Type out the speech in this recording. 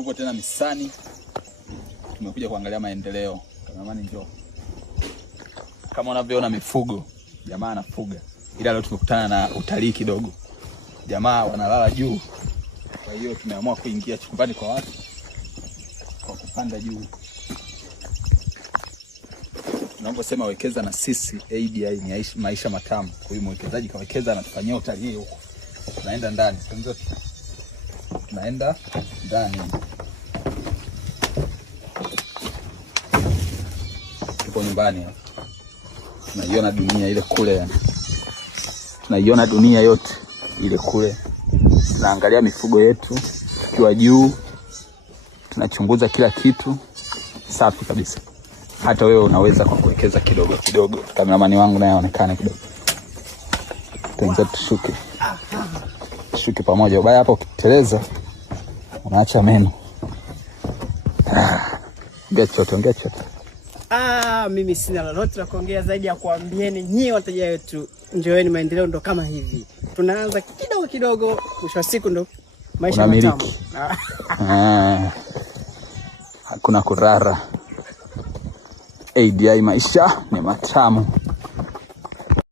Tupo tena Misani. Tumekuja kuangalia maendeleo. Kamani njoo. Kama unavyoona mifugo, jamaa anafuga. Ila leo tumekutana na utalii kidogo. Jamaa wanalala juu. Kwa hiyo tumeamua kuingia chumbani kwa watu kwa kupanda juu. Tunaposema wekeza na sisi, ADI ni maisha matamu. Kwa hiyo mwekezaji kawekeza anatufanyia utalii huko. Tunaenda ndani. Tunaenda ndani. Tupo nyumbani hapa. Tunaiona dunia ile kule. Tunaiona dunia yote ile kule. Tunaangalia mifugo yetu tukiwa juu. Tunachunguza kila kitu. Safi kabisa. Hata wewe unaweza kwa kuwekeza kidogo kidogo. Kameramani wangu naye aonekane kidogo. Tuanze tushuke. Tushuke pamoja. Ubaya hapo ukiteleza unaacha meno. Ongea chochote. Mimi sina lolote la kuongea zaidi ya kuambieni nyie wateja wetu, njooni, maendeleo ndo kama hivi. Tunaanza kidogo kidogo, mwisho wa siku ndo maisha matamu. Hakuna kurara. ADI maisha ni matamu.